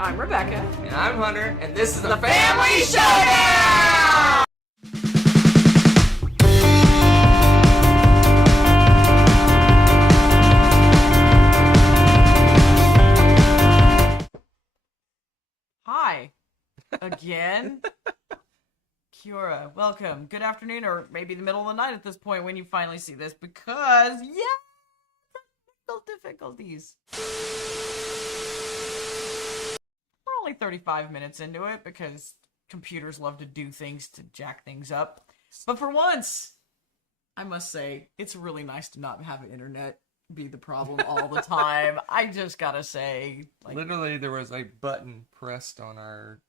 I'm Rebecca. And I'm Hunter, and this is the Family Showdown! Hi. Again. Kiora, welcome. Good afternoon, or maybe the middle of the night at this point when you finally see this, because, technical difficulties. We're only 35 minutes into it, because computers love to do things to jack things up. But for once, I must say, it's really nice to not have the internet be the problem all the time. I just gotta say. Literally, there was a button pressed on our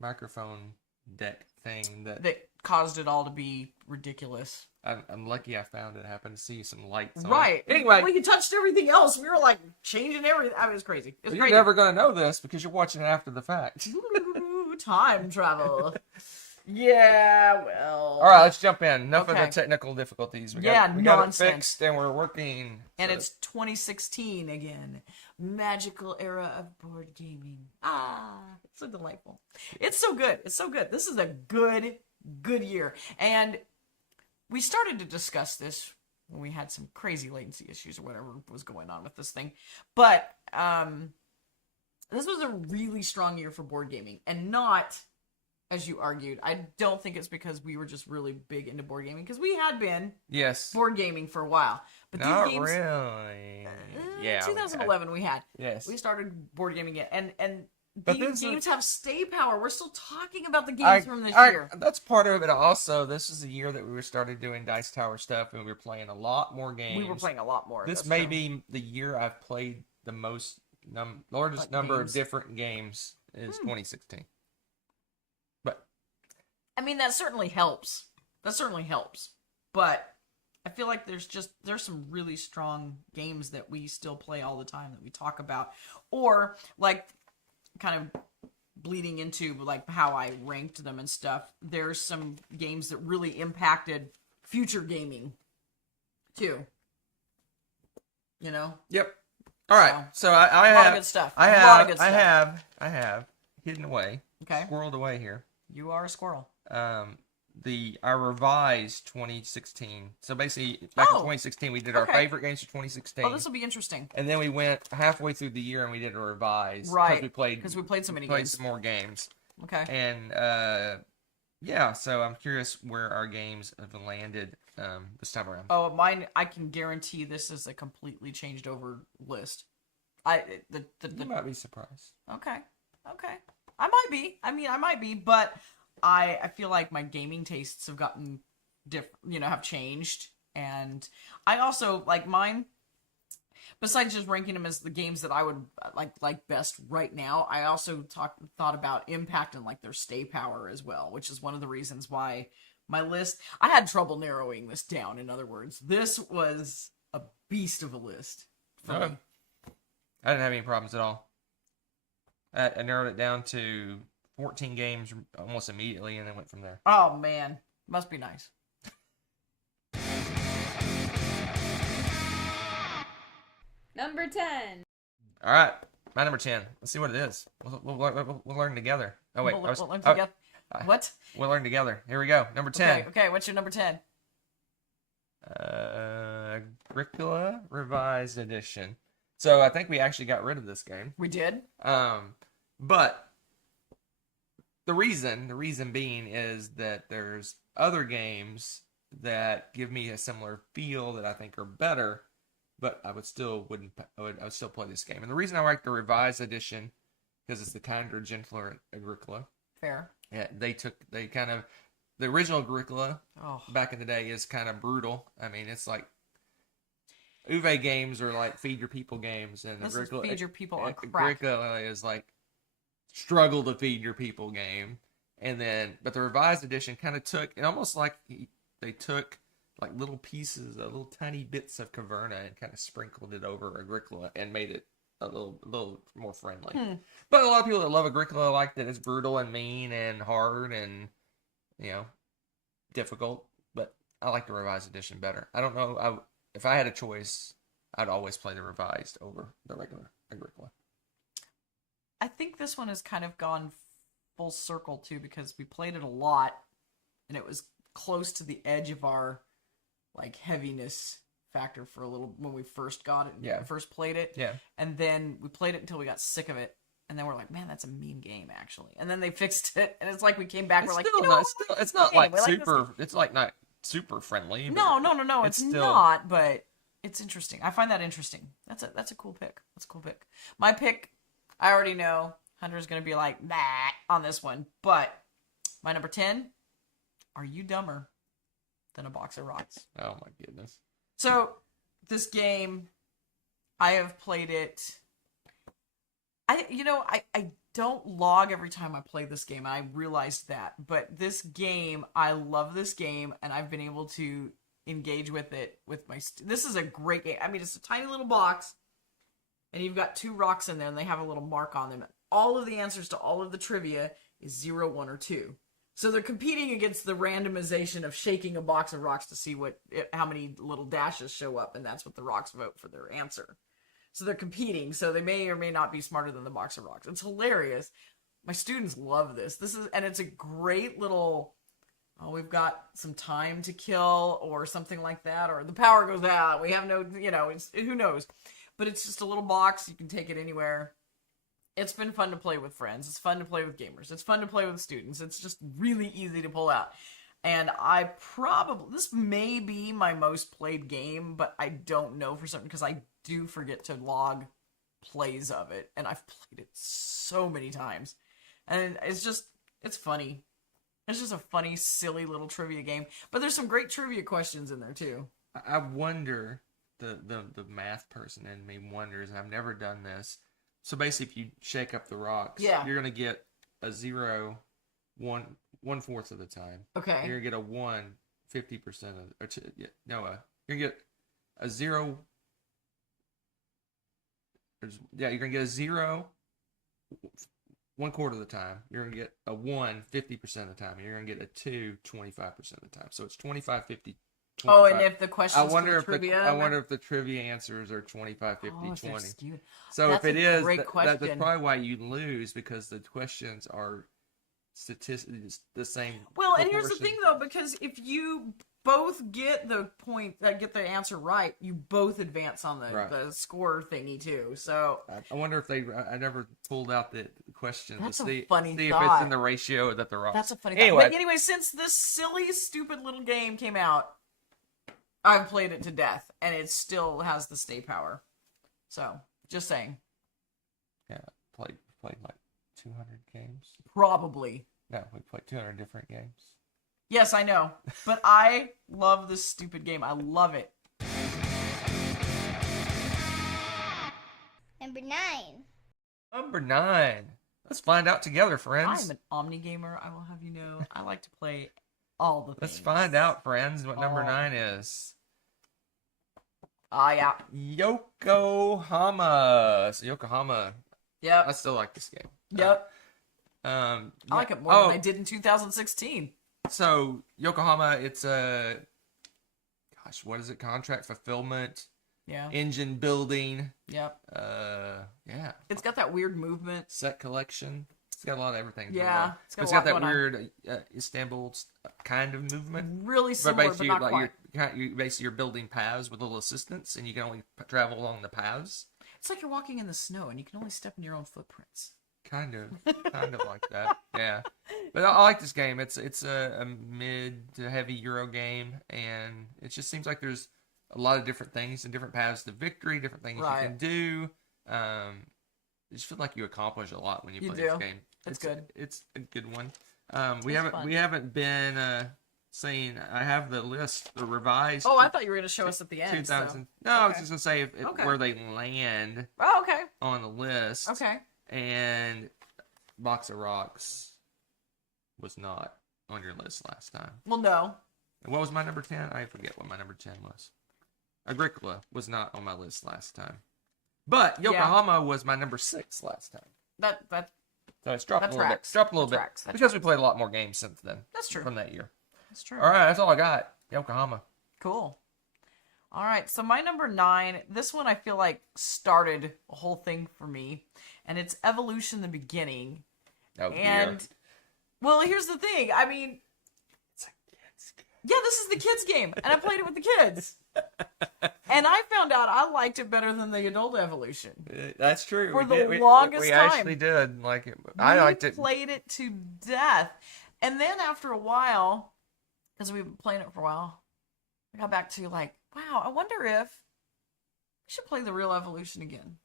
microphone deck thing that caused it all to be ridiculous. I'm lucky I found it. I happened to see some lights on right. it. Anyway. We touched everything else. We were like changing everything. I mean, it was crazy. It was You're never going to know this because you're watching it after the fact. Ooh, time travel. Yeah, well. All right, let's jump in. Enough of the technical difficulties. We got it fixed and we're working. And it's 2016 again. Magical era of board gaming. Ah, it's so delightful. It's so good. It's so good. This is a good year. And we started to discuss this when we had some crazy latency issues or whatever was going on with this thing. But this was a really strong year for board gaming. And not, as you argued, I don't think it's because we were just really big into board gaming. Because we had been board gaming for a while. But not these games, really. Yeah, 2011 we had. Yes. We started board gaming it. And but these games have stay power. We're still talking about the games from this year. That's part of it. Also, this is the year that we started doing Dice Tower stuff, and we were playing a lot more games. We were playing a lot more. This may be the year I've played the most, largest number of different games is 2016. But I mean, that certainly helps. But I feel like there's some really strong games that we still play all the time that we talk about, or like kind of bleeding into like how I ranked them and stuff. There's some games that really impacted future gaming too. You know? Yep. All right. So I have a lot of good stuff. I have hidden away. Okay. Squirreled away here. You are a squirrel. I revised 2016. So basically, back in 2016, we did our favorite games for 2016. Oh, this will be interesting. And then we went halfway through the year and we did a revise. Right. Because we played so many games. Played some more games. Okay. And so I'm curious where our games have landed this time around. Oh, mine! I can guarantee this is a completely changed over list. You might be surprised. Okay. I might be. I might be, but I feel like my gaming tastes have gotten different, have changed. And I also, like mine, besides just ranking them as the games that I would like best right now, I also thought about impact and like their stay power as well, which is one of the reasons why my list, I had trouble narrowing this down. In other words, this was a beast of a list for me. I didn't have any problems at all. I narrowed it down to 14 games almost immediately, and then went from there. Oh, man. Must be nice. Number 10. All right. My number 10. Let's see what it is. We'll learn together. Oh, wait. We'll learn together. What? We'll learn together. Here we go. Number 10. Okay. What's your number 10? Agricola Revised Edition. So I think we actually got rid of this game. We did? But the reason being is that there's other games that give me a similar feel that I think are better, but I would still play this game. And the reason I like the Revised Edition because it's the kinder, gentler Agricola. Fair. Yeah, the original Agricola back in the day is kind of brutal. I mean, it's like Uwe games are like feed your people games, and this is feed your people a crack. Agricola is like struggle to feed your people game. And then, but the Revised Edition kind of took, and almost like they took like little pieces, little tiny bits of Caverna and kind of sprinkled it over Agricola and made it a little more friendly. But a lot of people that love Agricola like that it's brutal and mean and hard and, difficult. But I like the Revised Edition better. I don't know. If I had a choice, I'd always play the Revised over the regular Agricola. I think this one has kind of gone full circle too because we played it a lot, and it was close to the edge of our like heaviness factor for a little when we first got it. Yeah. First played it. Yeah. And then we played it until we got sick of it. And then we're like, man, that's a mean game, actually. And then they fixed it, and it's like we came back. It's we're like, still you know, not, it's not like we like this super. It's like not super friendly. But No. it's It's still- not, but it's interesting. I find that interesting. That's a cool pick. That's a cool pick. My pick, I already know Hunter's gonna be like nah on this one, but my number 10. Are you dumber than a box of rocks? Oh my goodness. So this game, I have played it. I don't log every time I play this game. I realized that, but this game, I love this game, and I've been able to engage with it with my. This is a great game. I mean, it's a tiny little box, and you've got 2 rocks in there, and they have a little mark on them. All of the answers to all of the trivia is 0, 1, or 2. So they're competing against the randomization of shaking a box of rocks to see how many little dashes show up, and that's what the rocks vote for their answer. So they're competing, so they may or may not be smarter than the box of rocks. It's hilarious. My students love this. And it's a great little, we've got some time to kill or something like that, or the power goes out. We have no, who knows. But it's just a little box. You can take it anywhere. It's been fun to play with friends. It's fun to play with gamers. It's fun to play with students. It's just really easy to pull out. And this may be my most played game, but I don't know for certain because I do forget to log plays of it. And I've played it so many times. And it's funny. It's just a funny, silly little trivia game. But there's some great trivia questions in there too. I wonder, the math person in me wonders, and I've never done this. So basically, if you shake up the rocks, Yeah. you're going to get a 0, 1/4 of the time. Okay. You're going to get a 1, 50% of, or two, yeah, no, you're going to get a 0. Yeah, you're going to get a 0, 1/4 of the time. You're going to get a 1, 50% of the time. And you're going to get a 2, 25% of the time. So it's 25, 50, 25. Oh, and if the questions for trivia... I wonder if the trivia answers are 25, 50, if they're 20. skewed. So That's if it a is, great that's question. probably why you lose, because the questions are statistics the same. Well, and here's the proportion. thing, though, because if you both get the get the answer right, you both advance on the score thingy, too. So I wonder if I never pulled out the question That's to a see, funny see if thought. it's in the ratio that they're wrong. that's a funny Anyway. thing. But anyway, since this silly, stupid little game came out, I've played it to death, and it still has the stay power. So, just saying. Yeah, played like 200 games. Probably. No, we played 200 different games. Yes, I know. But I love this stupid game. I love it. Number 9. Number 9. Let's find out together, friends. I'm an omni gamer. I will have you know. I like to play all the things. Let's find out, friends, what number Oh. 9 is. Yeah. Yokohama. So Yokohama. Yep. I still like this game. Yep. I like it more than I did in 2016. So Yokohama, it's a what is it? Contract fulfillment, Yeah. engine building. Yep. Yeah. It's got that weird movement. Set collection. It's got a lot of everything. Yeah, It's it's got a got lot that going on. weird Istanbul kind of movement. Really But similar, but, basically, not like quite. you're building paths with little assistance, and you can only travel along the paths. It's like you're walking in the snow, and you can only step in your own footprints. Kind of like that. Yeah, but I like this game. It's a mid to heavy Euro game, and it just seems like there's a lot of different things and different paths to victory, different things Right. you can do. I just feel like you accomplish a lot when you You play do. this game. It's good. It's a good one. It's fun. We haven't been saying. I have the list, the revised. Oh, I thought you were going to show us at the end. 2000. So. No, I was Okay. just gonna say Okay. where they land Oh, okay. on the list. Okay. And Box of Rocks was not on your list last time. Well, no. And what was my number 10? I forget what my number 10 was. Agricola was not on my list last time. But Yokohama was my number 6 last time. That So it's dropped That a little tracks. bit. Dropped a little That bit. tracks. That Because we played a lot more games since then. That's true. From that year. That's true. All right, that's all I got. Yokohama. Cool. All right, so my number 9, this one I feel like started a whole thing for me, and it's Evolution: The Beginning. Oh, And, dear. well, here's the thing. I mean, It's a kid's game. yeah, this is the kids' game, and I played it with the kids. And I found out I liked it better than the adult Evolution. That's true. For We the did. We we time. actually did like it. I liked it. Played it to death. And then after a while, because we've been playing it for a while, I got back to like, wow, I wonder if we should play the real Evolution again.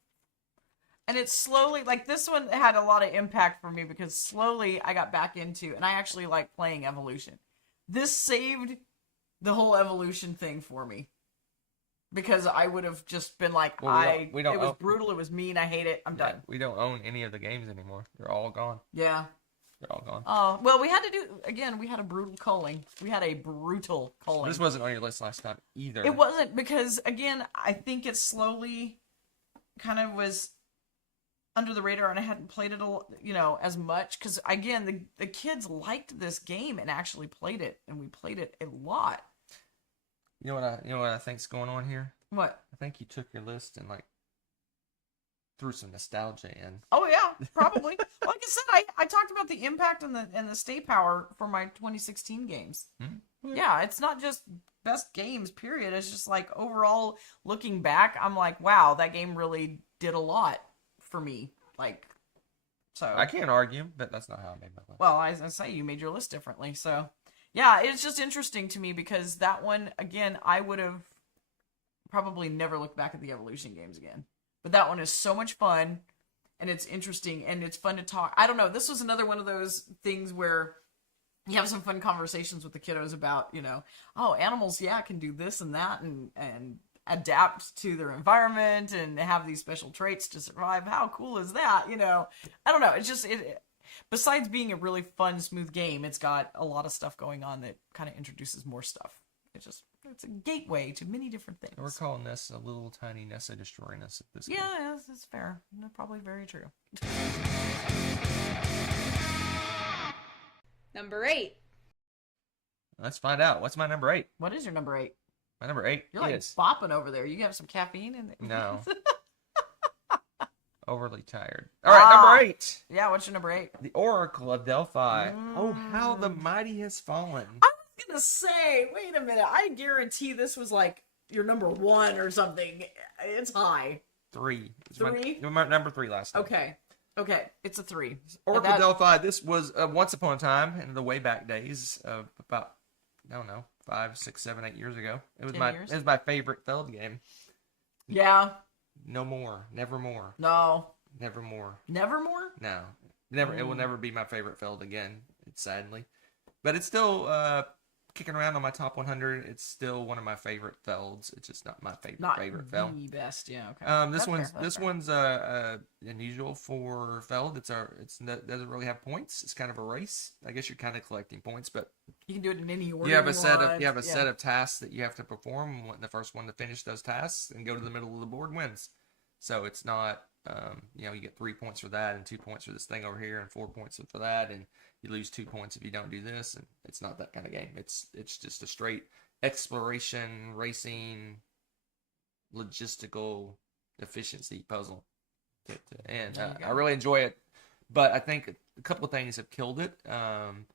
And it's slowly, like this one had a lot of impact for me because slowly I got back into, and I actually like playing Evolution. This saved the whole Evolution thing for me. Because I would have just been like, Well, we don't it was own- brutal, it was mean, I hate it, I'm done. We don't own any of the games anymore. They're all gone. Yeah. They're all gone. Oh, well, we had to do, again, we had a brutal culling. We had a brutal culling. This wasn't on your list last time either. It wasn't because, again, I think it slowly kind of was under the radar and I hadn't played it, as much. Because, again, the kids liked this game and actually played it. And we played it a lot. You know what I think's going on here? What? I think you took your list and like threw some nostalgia in. Oh yeah, probably. Like I said, I talked about the impact and the stay power for my 2016 games. Hmm? Yeah, it's not just best games, period. It's just like overall looking back, I'm like, wow, that game really did a lot for me. Like, so I can't argue, but that's not how I made my list. well, as I say, you made your list differently. So yeah, it's just interesting to me because that one, again, I would have probably never looked back at the Evolution games again. But that one is so much fun, and it's interesting, and it's fun to talk. I don't know, this was another one of those things where you have some fun conversations with the kiddos about, oh, animals, yeah, can do this and that, and adapt to their environment, and have these special traits to survive. How cool is that? I don't know, it's just, besides being a really fun, smooth game, it's got a lot of stuff going on that kind of introduces more stuff. It's a gateway to many different things. We're calling this a little tiny Nessa destroying us at this game. Yeah, that's fair. Probably very true. Number 8. Let's find out. What's my number 8? What is your number 8? My number 8 You're like is bopping over there. You have some caffeine in it? No. Overly tired. All right, number 8. Yeah, what's your number 8? The Oracle of Delphi. Oh, how the mighty has fallen. I was gonna say, wait a minute. I guarantee this was like your number 1 or something. It's high. 3. It's 3? My number 3 last time. Okay, it's a 3. Oracle of Delphi. This was once upon a time in the way back days of about, I don't know, 5, 6, 7, 8 years ago. It was 10 my years? it was my favorite Feld game. Yeah. No more. Never more. No. Never more. Nevermore? No. Never. It will never be my favorite Feld again, sadly. But it's still kicking around on my top 100. It's still one of my favorite Felds. It's just not my favorite Feld. The best, yeah, okay. This one's unusual for Feld. It doesn't really have points. It's kind of a race. I guess you're kind of collecting points, but You can do it in any order. you have a want. set of tasks that you have to perform. The first one to finish those tasks and go to the middle of the board wins. So it's not you get 3 points for that and 2 points for this thing over here and 4 points for that, and you lose 2 points if you don't do this. And it's not that kind of game. It's just a straight exploration, racing, logistical efficiency puzzle. And I really enjoy it, but I think a couple of things have killed it. I'm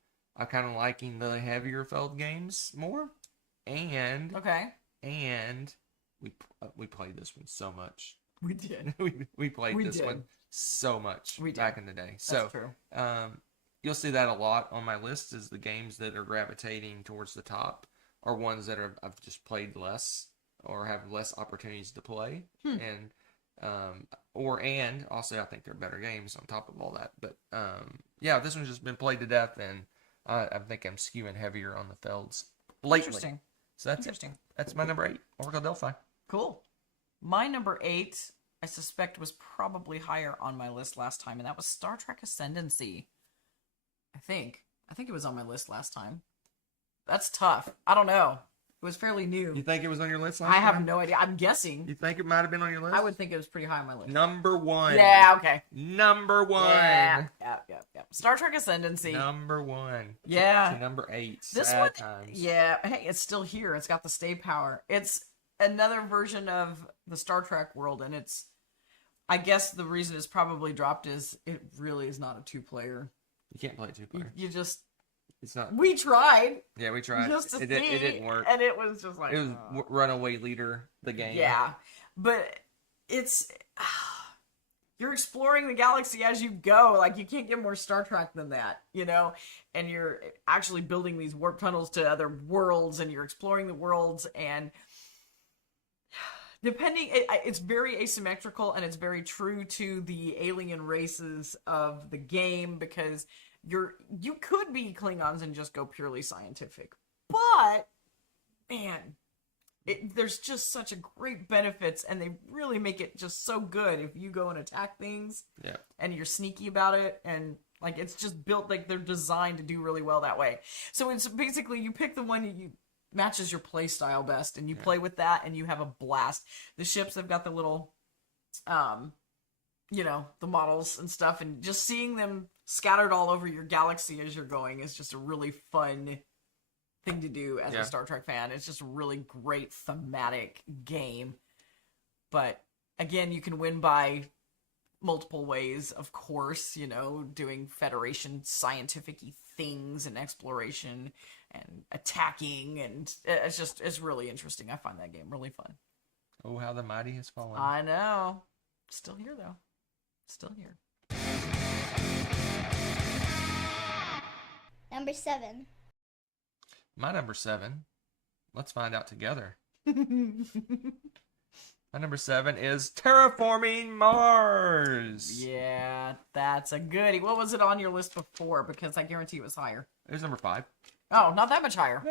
kind of liking the heavier Feld games more, and we played this one so much. We did. we played We this did. one so much We did. back in the day. That's So true. you'll see that a lot on my list. Is the games that are gravitating towards the top are ones that I've just played less or have less opportunities to play, and also I think they're better games on top of all that. But yeah, this one's just been played to death, and I think I'm skewing heavier on the Felds lately. Interesting. So that's Interesting. it. That's my number 8, Oracle Delphi. Cool. My number 8, I suspect, was probably higher on my list last time, and that was Star Trek Ascendancy. I think it was on my list last time. That's tough. I don't know. It was fairly new. You think it was on your list last I time? have no idea. I'm guessing. You think it might have been on your list? I would think it was pretty high on my list. Number 1. Yeah, okay. Number 1. Yeah. Star Trek Ascendancy. Number 1. Yeah. To number 8. This Sad one, times. yeah. Hey, it's still here. It's got the stay power. It's another version of the Star Trek world, and I guess the reason it's probably dropped is it really is not a 2-player. You can't play 2-player. You just, It's not. we tried. Yeah, we tried. Just to It see, didn't work. and it was just like, It was runaway leader, the game. yeah, but it's you're exploring the galaxy as you go. Like, you can't get more Star Trek than that, you know? And you're actually building these warp tunnels to other worlds, and you're exploring the worlds, and it's very asymmetrical, and it's very true to the alien races of the game, because you could be Klingons and just go purely scientific, but man, there's just such a great benefits, and they really make it just so good if you go and attack things. Yeah. And you're sneaky about it, and like, it's just built, like, they're designed to do really well that way. So it's basically, you pick the one you matches your play style best, and you play with that, and you have a blast. The ships have got the little you know, the models and stuff, and just seeing them scattered all over your galaxy as you're going is just a really fun thing to do as a Star Trek fan. It's just a really great thematic game. But again, you can win by multiple ways, of course, you know, doing Federation scientific-y things and exploration and attacking, and it's really interesting. I find that game really fun. Oh, how the mighty has fallen. I know. Still here, though. Still here. Number 7. My number 7. Let's find out together. My number 7 is Terraforming Mars. Yeah, that's a goodie. What was it on your list before? Because I guarantee it was higher. It was number 5. Oh, not that much higher.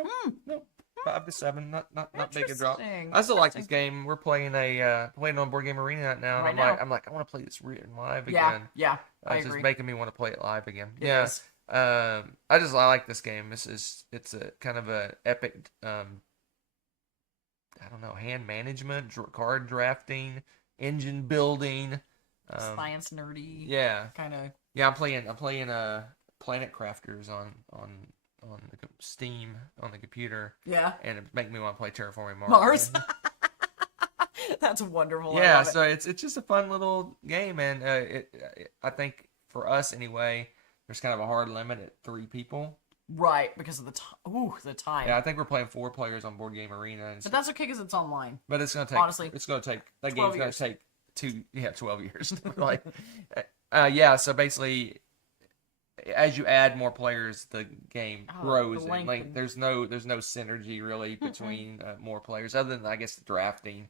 No. 5 to 7, not big a drop. Interesting. I still like this game. We're playing playing on Board Game Arena now. And Right I'm like, I want to play this live Yeah, again. yeah, I It's agree. just making me want to play it live again. It Yeah. is. I like this game. It's a kind of a epic I don't know, hand management, card drafting, engine building, Science nerdy. yeah, Kind of. yeah. I'm playing Planet Crafters on the Steam on the computer, Yeah. and it make me want to play Terraforming Mars. Mars. That's wonderful. I Yeah, love it. so it's just a fun little game, and I think for us anyway, there's kind of a hard limit at 3 people. Right, because of the time. Ooh, the time. Yeah, I think we're playing 4 players on Board Game Arena, and But that's okay because it's online. but it's gonna take honestly, it's gonna take that 12 game's gonna years. take 12 years. Like, yeah. So basically, as you add more players, the game grows. the And length. there's no synergy really between more players, other than I guess the drafting.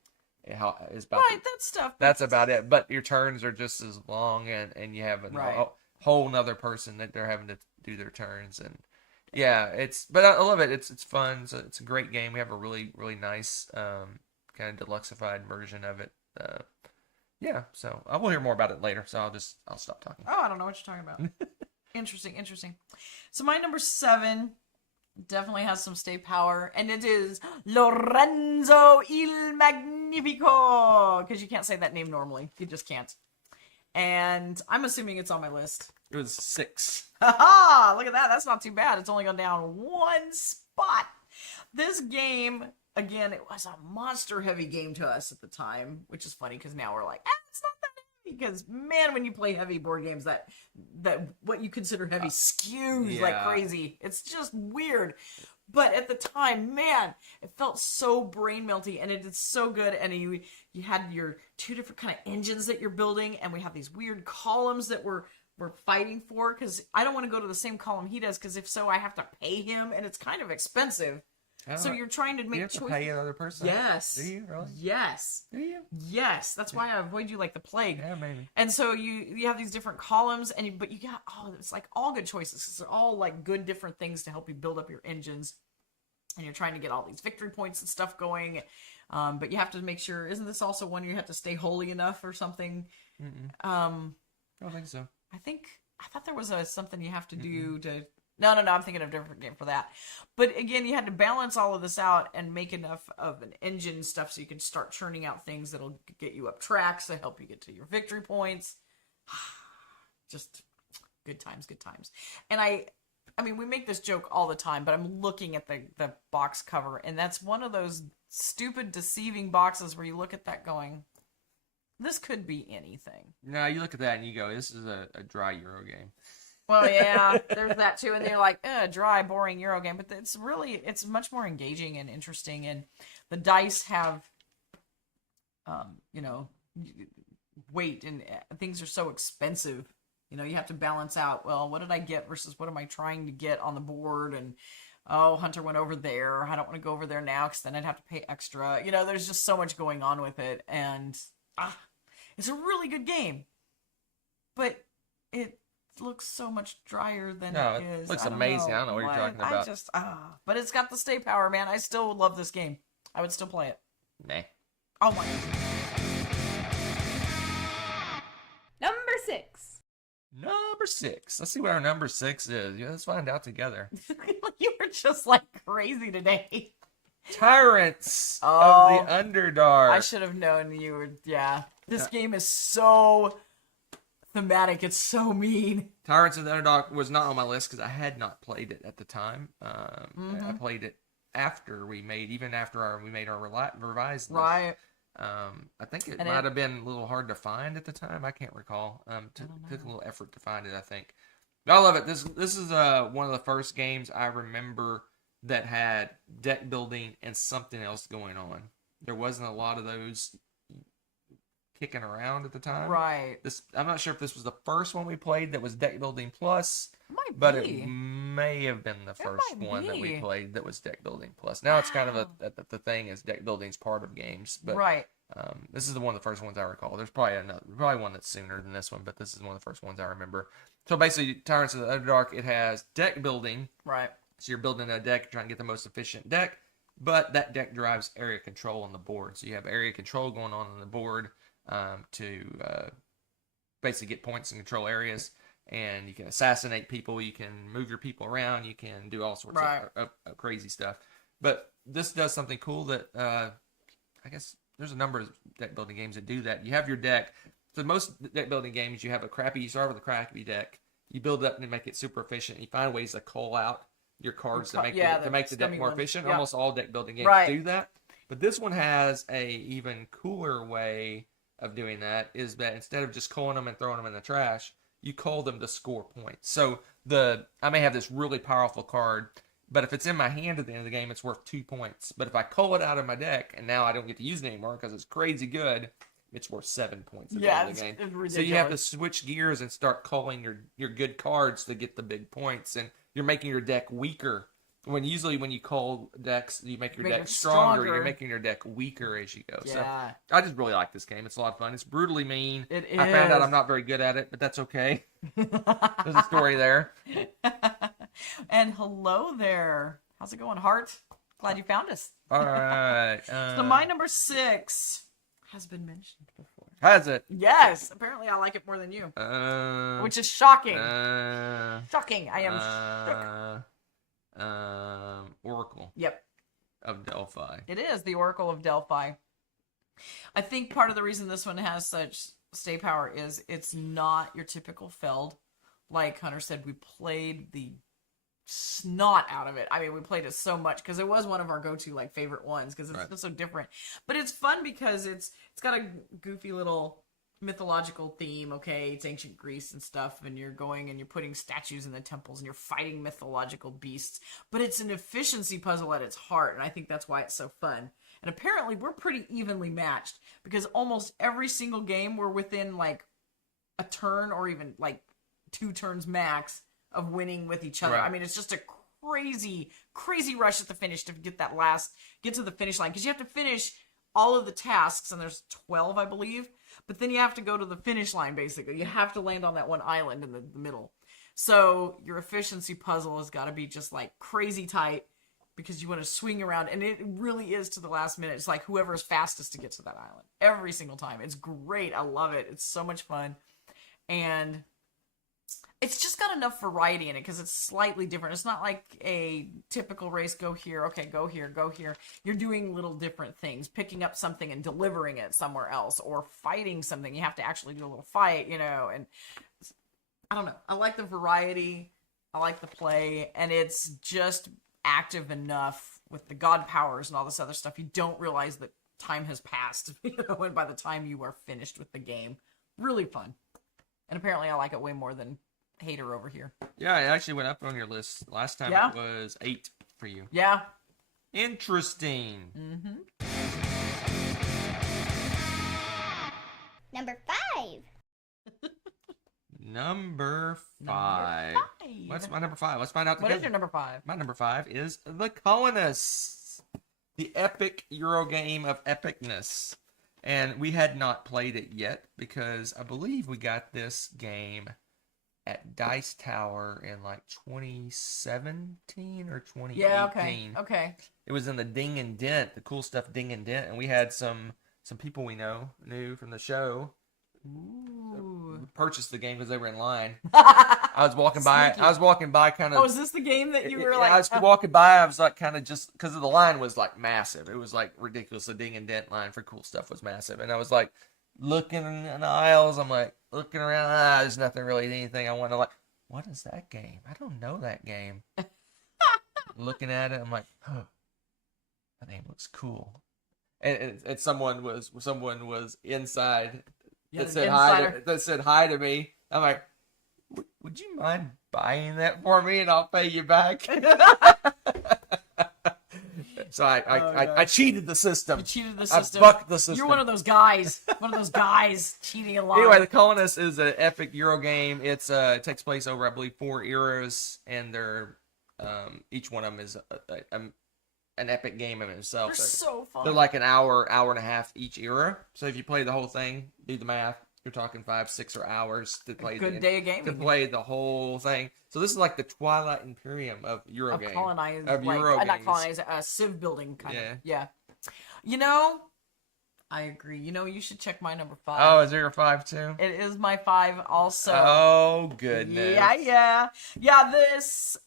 How is about Right, that stuff. that's about it. But your turns are just as long, and you have a whole nother person that they're having to do their turns, and yeah, but I love it. It's fun. It's a great game. We have a really nice kind of deluxified version of it. Yeah, so I will hear more about it later. So I'll stop talking. Oh, I don't know what you're talking about. Interesting. So my number 7 definitely has some stay power, and it is Lorenzo il Magnifico, because you can't say that name normally. You just can't. And I'm assuming it's on my list. It was 6. Haha! Look at that. That's not too bad. It's only gone down 1 spot. This game, again, it was a monster heavy game to us at the time, which is funny because now we're like, it's not that heavy. Because man, when you play heavy board games, that what you consider heavy skews like crazy. It's just weird. But at the time, man, it felt so brain melty, and it is so good. And you had your 2 different kind of engines that you're building, and we have these weird columns that we're fighting for, because I don't want to go to the same column he does, because if so, I have to pay him, and it's kind of expensive. So you're trying to make you have to choices. pay another person. Yes. Do you really? Yes. Do you? Yes. That's why I avoid you like the plague. Yeah, maybe. And so you have these different columns, but you got it's like all good choices. It's all like good different things to help you build up your engines, and you're trying to get all these victory points and stuff going. But you have to make sure. Isn't this also one you have to stay holy enough or something? I don't think so. I thought there was something you have to do to. No, I'm thinking of a different game for that. But again, you had to balance all of this out and make enough of an engine stuff so you can start churning out things that'll get you up tracks to help you get to your victory points. Just good times. And I mean, we make this joke all the time, but I'm looking at the box cover, and that's one of those stupid, deceiving boxes where you look at that going, this could be anything. No, you look at that and you go, this is a dry Euro game. Well, yeah, there's that too, and they're like, dry, boring Euro game, but it's much more engaging and interesting, and the dice have, weight, and things are so expensive. You have to balance out, well, what did I get versus what am I trying to get on the board, and oh, Hunter went over there, I don't want to go over there now because then I'd have to pay extra. There's just so much going on with it, and it's a really good game, but it looks so much drier than it is. It looks amazing. I don't know what you're talking about. But it's got the stay power, man. I still love this game. I would still play it. Nah. Oh my God. Number 6. Number 6. Let's see what our number 6 is. Yeah, let's find out together. You were just like crazy today. Tyrants of the Underdark. I should have known you were. Yeah, this game is so thematic. It's so mean. Tyrants of the Underdark was not on my list because I had not played it at the time. I played it after we made our revised list. Right. I think it might have been a little hard to find at the time. I can't recall. Took a little effort to find it, I think. But I love it. This is one of the first games I remember that had deck building and something else going on. There wasn't a lot of those kicking around at the time. Right. I'm not sure if this was the first one we played that was deck building plus, but it may have been the first one that we played that was deck building plus. Now it's kind of the thing is deck building's part of games, but right. This is one of the first ones I recall. There's probably one that's sooner than this one, but this is one of the first ones I remember. So basically, Tyrants of the Underdark, it has deck building. Right. So you're building a deck, trying to get the most efficient deck, but that deck drives area control on the board. So you have area control going on the board to basically get points and control areas, and you can assassinate people, you can move your people around, you can do all sorts of crazy stuff. But this does something cool that I guess there's a number of deck building games that do that. You have your deck. So most deck building games, you start with a crappy deck, you build up and make it super efficient, you find ways to call out your cards to make the deck more efficient. Yep. Almost all deck building games do that. But this one has a even cooler way of doing that, is that instead of just calling them and throwing them in the trash, you call them to score points. So I may have this really powerful card, but if it's in my hand at the end of the game, it's worth 2 points. But if I call it out of my deck and now I don't get to use it anymore because it's crazy good, it's worth 7 points at the end of the game. It's ridiculous. So you have to switch gears and start calling your good cards to get the big points, and you're making your deck weaker. When you call decks, you make your deck stronger. You're making your deck weaker as you go. Yeah. So I just really like this game. It's a lot of fun. It's brutally mean. It is. I found out I'm not very good at it, but that's okay. There's a story there. And hello there. How's it going, Hart? Glad you found us. All right. So my number 6 has been mentioned before. Has it? Yes. Apparently I like it more than you. Which is shocking. Shocking. I am shook. Oracle. Yep. Of Delphi. It is the Oracle of Delphi. I think part of the reason this one has such stay power is it's not your typical Feld. Like Hunter said, we played the snot out of it. I mean, we played it so much because it was one of our go-to favorite ones because it's just so different. But it's fun because it's got a goofy little mythological theme. Okay, it's ancient Greece and stuff, and you're going and you're putting statues in the temples and you're fighting mythological beasts. But it's an efficiency puzzle at its heart, and I think that's why it's so fun. And apparently we're pretty evenly matched because almost every single game we're within a turn or even 2 turns max of winning with each other. Right. I mean, it's just a crazy rush at the finish to get to the finish line, because you have to finish all of the tasks, and there's 12, I believe, but then you have to go to the finish line, basically. You have to land on that one island in the middle. So your efficiency puzzle has got to be just crazy tight, because you want to swing around, and it really is to the last minute. It's whoever's fastest to get to that island every single time. It's great. I love it. It's so much fun. And it's just got enough variety in it because it's slightly different. It's not like a typical race, go here, okay, go here, go here. You're doing little different things, picking up something and delivering it somewhere else, or fighting something. You have to actually do a little fight, and I don't know. I like the variety. I like the play, and it's just active enough with the god powers and all this other stuff. You don't realize that time has passed, and by the time you are finished with the game, really fun. And apparently, I like it way more than Hater over here. Yeah, it actually went up on your list. Last time Yeah? it was 8 for you. Yeah. Interesting. Mm-hmm. Number 5. Number 5. What's my number 5? Let's find out What together. is your number 5? My number 5 is The Colonists, the epic Euro game of epicness. And we had not played it yet because I believe we got this game at Dice Tower in like 2017 or 2018. Yeah, okay. Okay. It was in the Ding and Dent, the cool stuff Ding and Dent, and we had some people we knew from the show Ooh. purchased the game because they were in line. I was walking by. Sneaky. I was walking by, kind of. Oh, is this the game that you were like? I was walking by. I was like, kind of just because the line was like massive. It was like ridiculous. The Ding and Dent line for cool stuff was massive, and I was like looking in the aisles. I'm like looking around. There's nothing really anything I want to like. What is that game? I don't know that game. Looking at it, I'm like, oh, that name looks cool. And someone was inside. Yeah, That said hi to me. I'm like, would you mind buying that for me and I'll pay you back? So I cheated the system. You cheated the system. I bucked the system. You're one of those guys. One of those guys cheating a lot. Anyway, The Colonists is an epic Euro game. It takes place over, I believe, 4 eras, and they're each one of them is an epic game of itself. They're so fun. They're like an hour and a half each era. So if you play the whole thing, do the math. You're talking 5, 6 hours to play. Good day of gaming. To play the whole thing. So this is like the Twilight Imperium of Euro Of games. colonized, Of like, Euro not games. colonized, civ building kind Yeah. of. Yeah. You know, I agree. You know, you should check my number 5. Oh, is there your 5 too? It is my 5 also. Oh goodness. Yeah. This.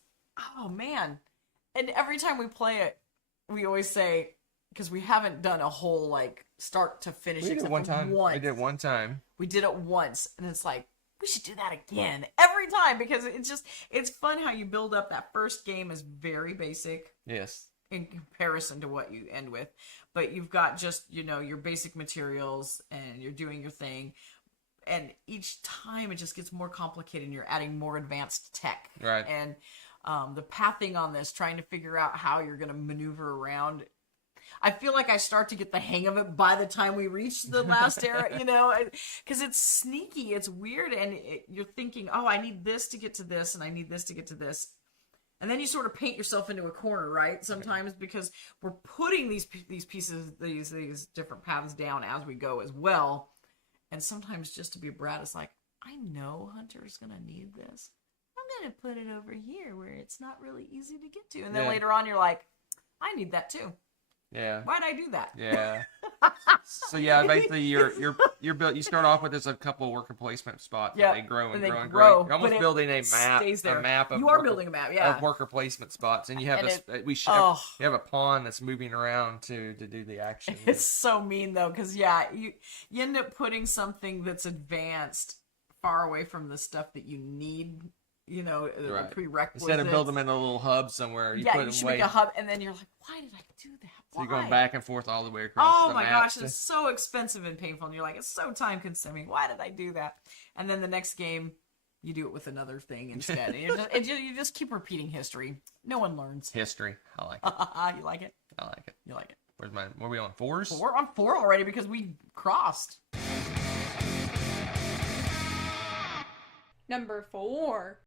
Oh man. And every time we play it, we always say, because we haven't done a whole like start to finish We did it except one for time. once. We did it one time. We did it once, and it's like, we should do that again every time, because it's fun how you build up. That first game is very basic Yes. in comparison to what you end with, but you've got just, your basic materials and you're doing your thing, and each time it just gets more complicated and you're adding more advanced tech. Right. And the pathing on this, trying to figure out how you're going to maneuver around, I feel like I start to get the hang of it by the time we reach the last era, because it's sneaky, it's weird, and you're thinking, oh, I need this to get to this, and I need this to get to this. And then you sort of paint yourself into a corner, right? Sometimes, because we're putting these pieces, these different paths down as we go as well. And sometimes just to be a brat, it's like, I know Hunter's going to need this. I'm going to put it over here where it's not really easy to get to. And then later on, you're like, I need that too. Yeah. Why'd I do that? Yeah. So yeah, basically you're built. You start off with just a couple of worker placement spots. Yeah, And they grow and they grow and grow, grow. You're almost but it building a map. stays there. A map of You are worker- building a map, yeah. Of worker placement spots, and you have And you have a pawn that's moving around to do the action. It's so mean though, because you end up putting something that's advanced far away from the stuff that you need. The Right. prerequisites. Instead of building them in a little hub somewhere, you put you them should way. make a hub, and then you're like, why did I do that? So you're Why? going back and forth all the way across Oh the my map. gosh, it's so expensive and painful, and you're like, it's so time consuming. Why did I do that? And then the next game, you do it with another thing instead. And you just keep repeating history. No one learns. History. I like it. You like it? I like it. You like it? Where's mine? Were we on 4s? We're on 4 already because we crossed. Number 4.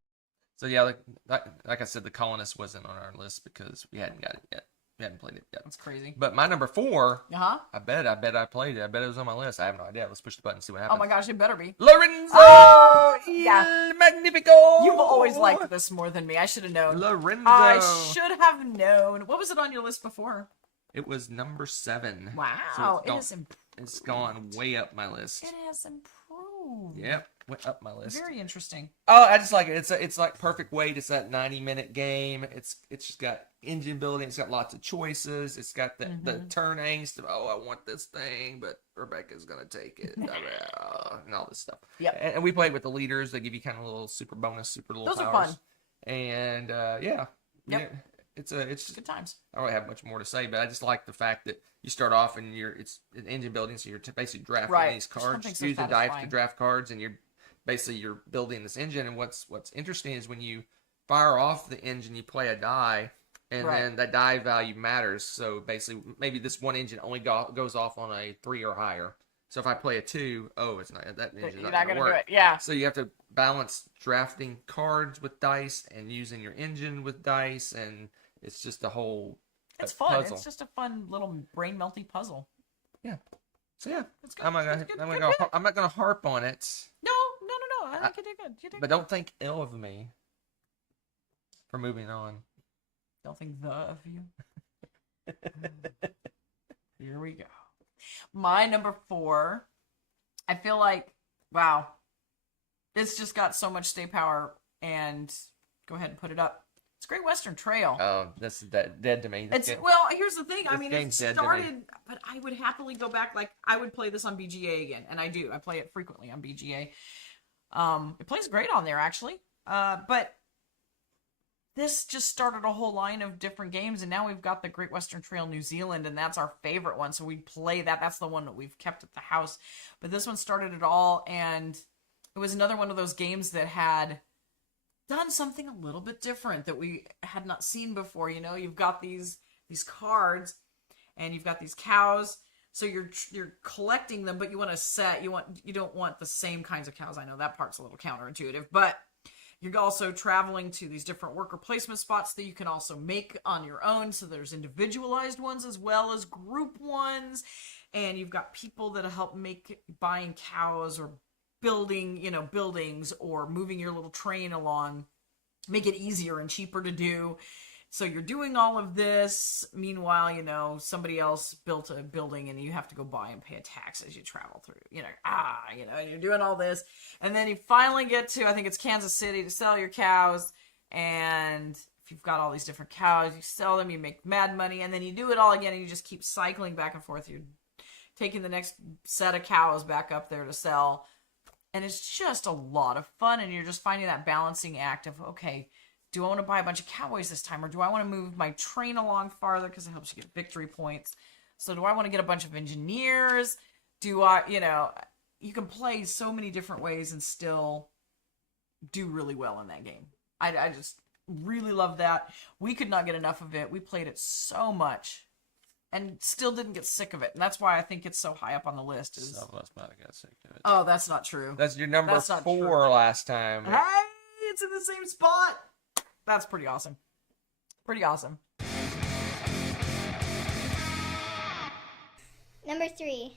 So yeah, like I said, The Colonist wasn't on our list because we hadn't got it yet. We hadn't played it yet. That's crazy. But my number 4, Uh-huh. I bet I played it. I bet it was on my list. I have no idea. Let's push the button and see what happens. Oh my gosh, it better be. Lorenzo yeah. Il Magnifico. You've always liked this more than me. I should have known. Lorenzo. I should have known. What was it on your list before? It was number 7. Wow, So it's it's gone way up my list. It has improved. Yep, went up my list. Very interesting. Oh, I just like it. It's like perfect weight. It's that 90-minute game. It's just got engine building. It's got lots of choices. It's got the turn angst of, oh, I want this thing, but Rebecca's gonna take it, and all this stuff. Yep. And we played with the leaders. They give you kind of little super bonus, super little Those powers. are fun. And yeah, Yep. it's Good times. I don't really have much more to say, but I just like the fact that you start off and it's an engine building, so you're basically drafting Right. these There's cards, something so using dice to satisfying. draft cards, and you're building this engine. And what's interesting is when you fire off the engine, you play a die, and Right. then that die value matters. So basically, maybe this one engine only goes off on a 3 or higher. So if I play a 2, it's not that engine's You're not not going to gonna do work. it. Yeah. So you have to balance drafting cards with dice and using your engine with dice, and it's just a whole It's fun. puzzle. It's just a fun little brain melty puzzle. Yeah. So yeah, It's good. I'm not It's gonna, good. I'm not gonna harp on it, No. I think you did good. You did but good. don't think ill of me for moving on. Don't think the of you. Here we go. My number 4. I feel like, wow, it's just got so much stay power. And go ahead and put it up. It's Great Western Trail. Oh, that's dead to me. It's well. Here's the thing. I this mean, it game's dead to me. started, but I would happily go back. Like I would play this on BGA again, and I do. I play it frequently on BGA. It plays great on there actually. But this just started a whole line of different games, and now we've got the Great Western Trail New Zealand, and that's our favorite one. So we play that. That's the one that we've kept at the house. But this one started it all, and it was another one of those games that had done something a little bit different that we had not seen before. You know, you've got these cards, and you've got these cows. So you're collecting them, but you want to set. You don't want the same kinds of cows. I know that part's a little counterintuitive, but you're also traveling to these different worker placement spots that you can also make on your own. So there's individualized ones as well as group ones, and you've got people that help make buying cows or building, buildings or moving your little train along, make it easier and cheaper to do. So you're doing all of this. Meanwhile, somebody else built a building and you have to go buy and pay a tax as you travel through. You're doing all this. And then you finally get to, I think it's Kansas City, to sell your cows. And if you've got all these different cows, you sell them, you make mad money. And then you do it all again and you just keep cycling back and forth. You're taking the next set of cows back up there to sell. And it's just a lot of fun. And you're just finding that balancing act of, okay, do I want to buy a bunch of cowboys this time? Or do I want to move my train along farther because it helps you get victory points? So do I want to get a bunch of engineers? Do I, you can play so many different ways and still do really well in that game. I just really love that. We could not get enough of it. We played it so much and still didn't get sick of it. And that's why I think it's so high up on the list. So that's not got sick of it. Oh, that's not true. That's your number That's not 4 true. last time. Hey, it's in the same spot. That's pretty awesome. Pretty awesome. Number 3.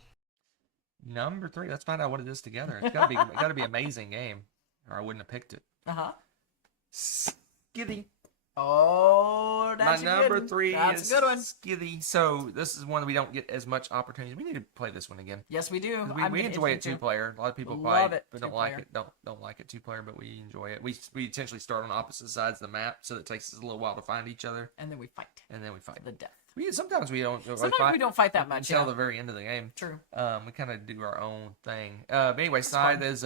Number 3. Let's find out what it is together. It's gotta be an amazing game, or I wouldn't have picked it. Uh-huh. Skitty. Oh, My that's number good. 3 That's is a good one. Skitty. So this is one that we don't get as much opportunity. We need to play this one again. Yes, we do. 'Cause I'm we enjoy it itching to. 2-player. A lot of people Love play it, but don't like 2-player. it. Don't like it 2-player, but we enjoy it. We essentially start on opposite sides of the map, so it takes us a little while to find each other, And then we fight and then we fight. to the death. Sometimes we don't. Sometimes we don't fight that much. until Yeah. the very end of the game. True. We kind of do our own thing. But anyway, That's Scythe fun. is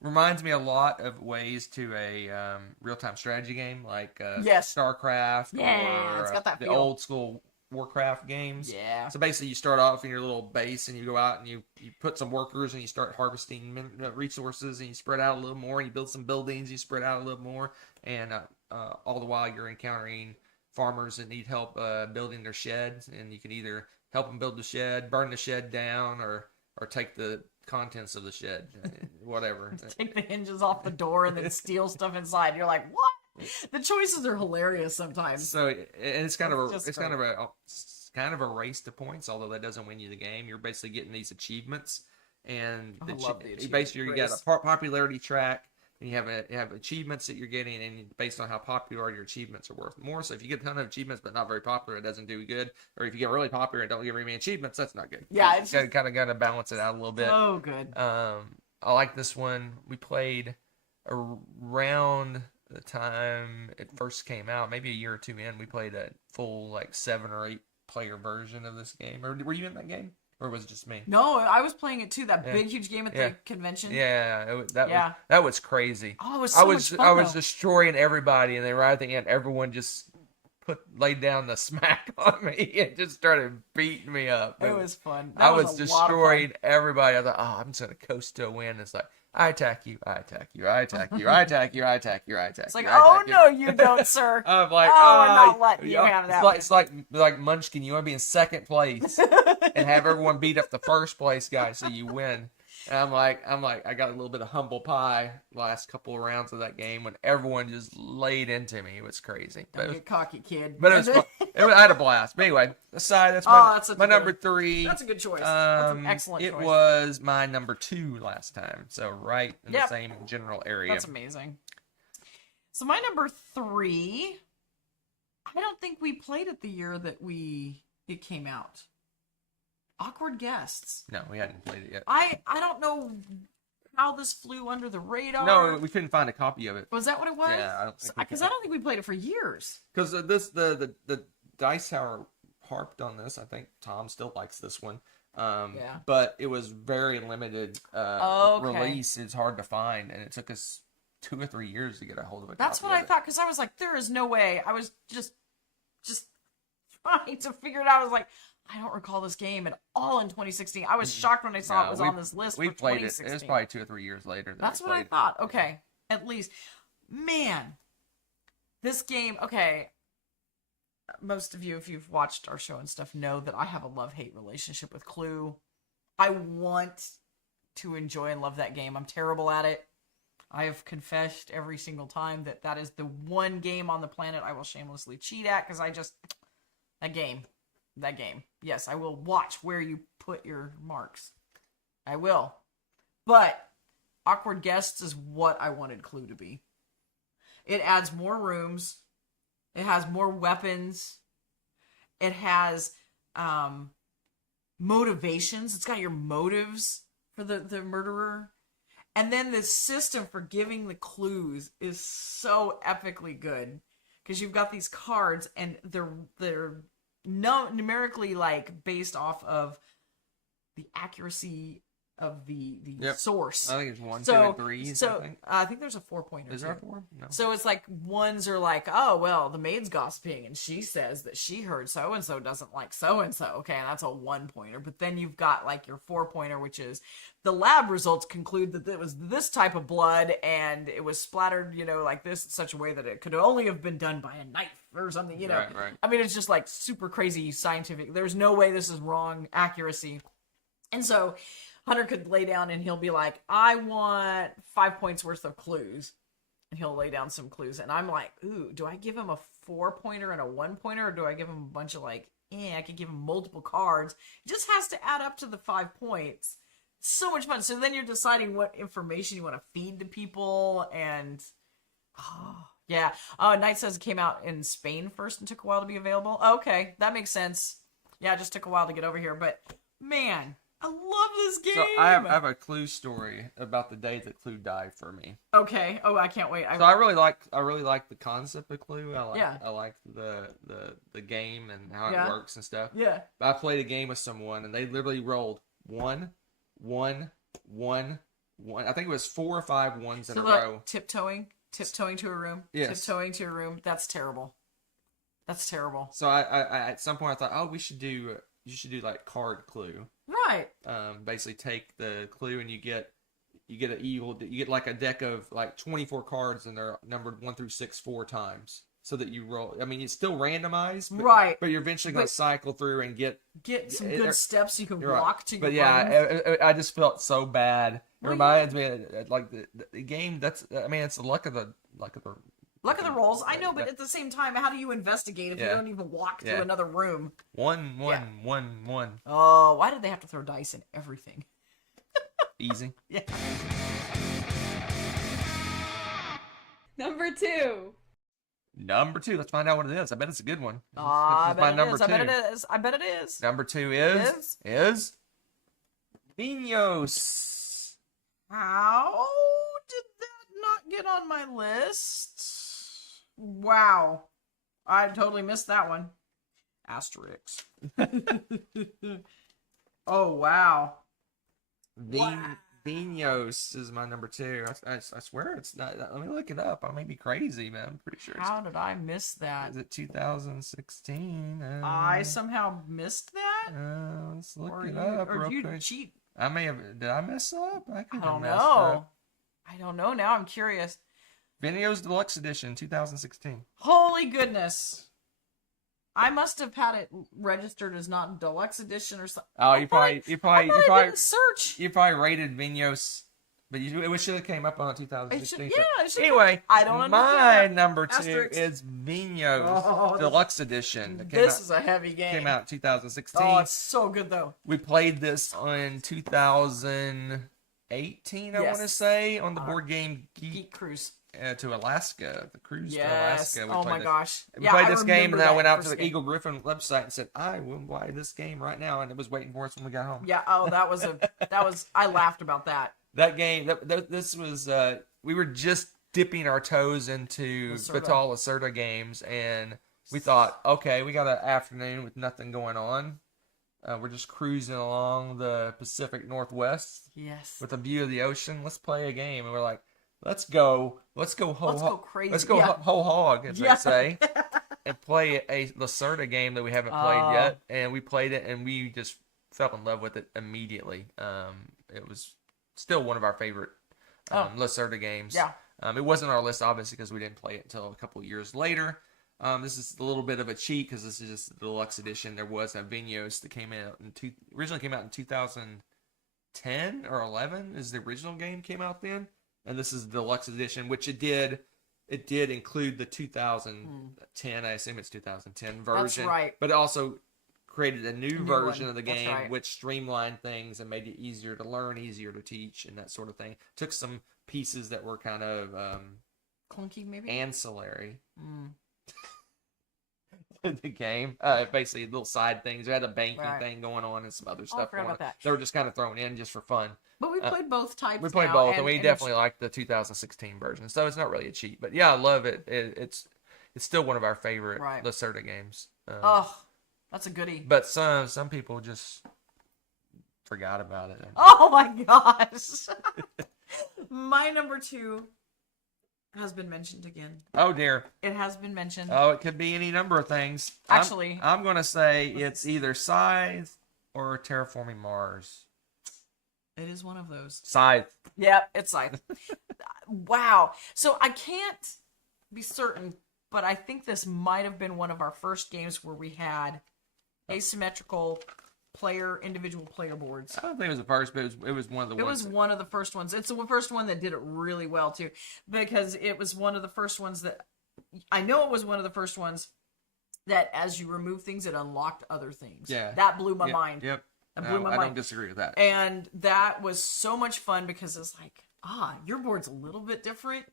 reminds me a lot of ways to a real-time strategy game like Yes. StarCraft Yeah, or it's got that the feel. old school Warcraft games. Yeah. So basically, you start off in your little base and you go out and you put some workers and you start harvesting resources and you spread out a little more and you build some buildings, you spread out a little more, and all the while you're encountering farmers that need help building their sheds, and you can either help them build the shed, burn the shed down, or take the contents of the shed, whatever. Take the hinges off the door and then steal stuff inside. You're like, what? The choices are hilarious sometimes. So, and it's kind of a That's just kind of a race to points, although that doesn't win you the game. You're basically getting these achievements, and I love the achievement basically you got race. a popularity track, and you have achievements that you're getting, and based on how popular your achievements are worth more. So if you get a ton of achievements but not very popular, it doesn't do good. Or if you get really popular and don't get very many achievements, that's not good. Yeah, you it's kind of got to balance it out a little bit. so good. I like this one. We played around the time it first came out, maybe a year or two in. We played a full 7 or 8 player version of this game. Or were you in that game? or was it just me? No, I was playing it too. That Yeah. big, huge game at Yeah. the convention. Yeah, Yeah. that was crazy. Oh, it was so much fun, I was though. destroying everybody, and then right at the end, everyone just laid down the smack on me and just started beating me up. It was fun. I That was a lot of destroying everybody. I thought, oh, I'm just gonna coast to a win. It's like I attack you, I attack you, I attack you, I attack you, I attack you, I attack you. It's like, I oh attack you. no, you don't, sir. I'm like, oh, I'm not letting you yeah. have that. It's like Munchkin. You want to be in second place and have everyone beat up the first place guy so you win. And I'm like, I got a little bit of humble pie last couple of rounds of that game when everyone just laid into me. It was crazy. Don't get cocky, kid. But it was fun. I had a blast. But anyway, aside, that's my number 3. That's a good choice. That's an excellent choice. It was my number 2 last time. So right in the same general area. That's amazing. So my number 3, I don't think we played it the year that it came out. Awkward Guests. No, we hadn't played it yet. I don't know how this flew under the radar. No, we couldn't find a copy of it. Was that what it was? Yeah, I don't think because I don't think we played it for years. Because the Dice Tower harped on this. I think Tom still likes this one. But it was very limited release. It's hard to find, and it took us 2 or 3 years to get a hold of it. That's what I thought, because I was like, there is no way. I was just trying to figure it out. I was like, I don't recall this game at all in 2016. I was shocked when I saw it was on this list. We for played it. 2016. It was probably 2 or 3 years later. That's what I thought. Okay, at least, man, this game. Okay, most of you, if you've watched our show and stuff, know that I have a love-hate relationship with Clue. I want to enjoy and love that game. I'm terrible at it. I have confessed every single time that is the one game on the planet I will shamelessly cheat at, because that game. Yes, I will watch where you put your marks. I will. But Awkward Guests is what I wanted Clue to be. It adds more rooms. It has more weapons. It has motivations. It's got your motives for the murderer. And then the system for giving the clues is so epically good. Because you've got these cards, and they're numerically based off of the accuracy of the source. I think it's 1, 2, and 3. I think there's a 4-pointer. Is there a 4? No. So it's like ones are like, oh well, the maid's gossiping and she says that she heard so and so doesn't like so and so. Okay, and that's a 1-pointer. But then you've got like your 4-pointer, which is the lab results conclude that it was this type of blood and it was splattered, like this in such a way that it could only have been done by a knife or something. Right. I mean, it's just like super crazy scientific. There's no way this is wrong accuracy. And so Hunter could lay down and he'll be like, I want 5 points worth of clues. And he'll lay down some clues. And I'm like, ooh, do I give him a 4-pointer and a 1-pointer? Or do I give him a bunch of I could give him multiple cards. It just has to add up to the 5 points. So much fun. So then you're deciding what information you want to feed to people. And, yeah. Knight says it came out in Spain first and took a while to be available. Okay, that makes sense. Yeah, it just took a while to get over here. But, man, I love this game. So I have a Clue story about the day that Clue died for me. Okay. Oh, I can't wait. So I really like the concept of Clue. I like the game and how it works and stuff. Yeah. But I played a game with someone and they literally rolled 1, 1, 1, 1. I think it was 4 or 5 ones in a row. Tiptoeing to a room. Yes. Tiptoeing to a room. That's terrible. So I at some point I thought, you should do like card Clue. Right. Basically take the clue and you get like a deck of like 24 cards and they're numbered 1 through 6 4 times. So that you roll. I mean, it's still randomized, right? But you're eventually going to cycle through and get some good steps you can walk to. But I just felt so bad. It reminds me of, like the game. It's the luck of the rolls. I know, but at the same time, how do you investigate if you don't even walk through another room? 1, 1, 1, 1. Oh, why did they have to throw dice in everything? Easy. Yeah. Number 2. Let's find out what it is. I bet it's a good one. I bet it is. Number 2 is Vinos. How did that not get on my list? Wow. I totally missed that one. Asterix. Oh, wow. Vinos is my number 2. I swear it's not. Let me look it up. I may be crazy, man. I'm pretty sure. How did I miss that? Is it 2016? I somehow missed that? Let's look it up or real you quick. cheat. I may have. Did I mess up? I could I have don't messed know. up. I don't know. Now I'm curious. Vinos Deluxe Edition, 2016. Holy goodness. I must have had it registered as not deluxe edition or something. Oh, you probably didn't search. you probably rated Vinos, but it should have came up on It 2016. should, yeah, it should. Anyway, I don't my understand that. number 2 Asterisks. is Vinos Oh, Deluxe Edition. That This is a heavy game. came out in 2016. Oh, it's so good though. We played this in 2018, I Yes. want to say, on the board game Geek Cruise. to Alaska, the cruise to Yes. Alaska. We Oh played my this. gosh. We Yeah, played I this game, remember and I that went out to first the game. Eagle Griffin website and said, I will buy this game right now, and it was waiting for us when we got home. Yeah. Oh, that was I laughed about that. That game, this was, we were just dipping our toes into Lacerda. Vital Lacerda games, and we thought, okay, we got an afternoon with nothing going on. We're just cruising along the Pacific Northwest Yes. with a view of the ocean. Let's play a game, and we're like, let's go Let's go crazy. let's go Yeah. whole hog, as Yeah. they say, and play a Lacerda game that we haven't played yet. And we played it, and we just fell in love with it immediately. It was still one of our favorite Lacerda games. Yeah. It wasn't on our list, obviously, because we didn't play it until a couple of years later. This is a little bit of a cheat because this is just the deluxe edition. There was a Vinos that originally came out in 2010 or 11. Is the original game came out then, and this is the deluxe edition, which it did include the 2010. I assume it's 2010 version. That's right. But it also created a new version one. of the That's game, right. which streamlined things and made it easier to learn, easier to teach, and that sort of thing. Took some pieces that were kind of Clunky maybe. ancillary Mm. to the game. Basically, little side things. We had a banking Right. thing going on and some other I stuff forgot going on. about that. They were just kind of thrown in just for fun. But we played both types. We played now, both, and we it's- definitely like the 2016 version. So it's not really a cheat, but yeah, I love it. It's still one of our favorite Right. Lacerda games. Oh, that's a goodie. But some people just forgot about it. Oh my gosh. My number 2 has been mentioned again. Oh dear. It has been mentioned. Oh, it could be any number of things. Actually- I'm going to say it's either Scythe or Terraforming Mars. It is one of those. Scythe. Yep, it's Scythe. Wow. So I can't be certain, but I think this might have been one of our first games where we had asymmetrical individual player boards. I don't think it was the first, but it was one of the It ones. was one of the first ones. It's the first one that did it really well too, because it was one of the first ones that I know it was one of the first ones that as you remove things, it unlocked other things. Yeah. That blew my mind. Yep. That blew my I mind. don't disagree with that. And that was so much fun because it's like, your board's a little bit different.